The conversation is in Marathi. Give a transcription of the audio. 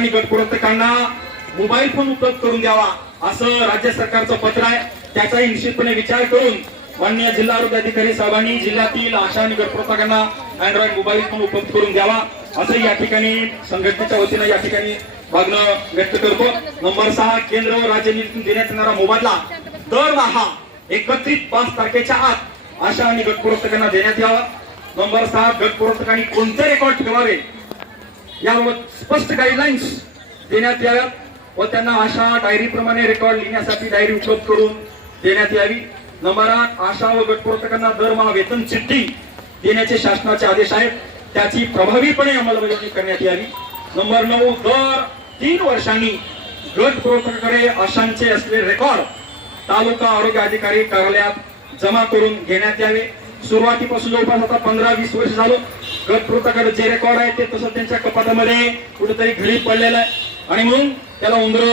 आणि गटपुरस्ताकांना मोबाईल फोन उपलब्ध करून द्यावा असं राज्य सरकारचं पत्र आहे. त्याचाही निश्चितपणे विचार करून माननीय जिल्हा आरोग्य अधिकारी साहेबांनी जिल्ह्यातील आशा आणि गटपुरस्ताकांना अँड्रॉइड मोबाईल फोन उपलब्ध करून द्यावा असं या ठिकाणी संघटनेच्या वतीनं या ठिकाणी मागणं व्यक्त करतो. नंबर सहा केंद्र व राज्य निधीतून देण्यात येणारा मोबदला दरमहा एकत्रित पाच तारखेच्या आत आशा आणि गटपुरस्ताकांना देण्यात यावा. नंबर सहा गटपुरस्ताकांनी कोणते रेकॉर्ड ठेवावे? याबाबत स्पष्ट गाईडलाईन्स देण्यात याव्यात व त्यांना आशा डायरी प्रमाणे रेकॉर्ड लिहिण्यासाठी डायरी उपलब्ध करून देण्यात यावी. नंबर आठ आशा व गटप्रवर्तकांना दरमहा वेतन चिठ्ठी देण्याचे शासनाचे आदेश आहेत. त्याची प्रभावीपणे अंमलबजावणी करण्यात यावी. नंबर नऊ दर तीन वर्षांनी गट आशांचे असलेले रेकॉर्ड तालुका आरोग्य अधिकारी कार्यालयात जमा करून घेण्यात यावे. सुरुवातीपासून जवळपास आता पंधरा वीस वर्ष झालं. गट जे रेकॉर्ड आहे ते तसं त्यांच्या कपाटामध्ये कुठेतरी घरी पडलेलं आहे. आणि म्हणून त्याला उंदर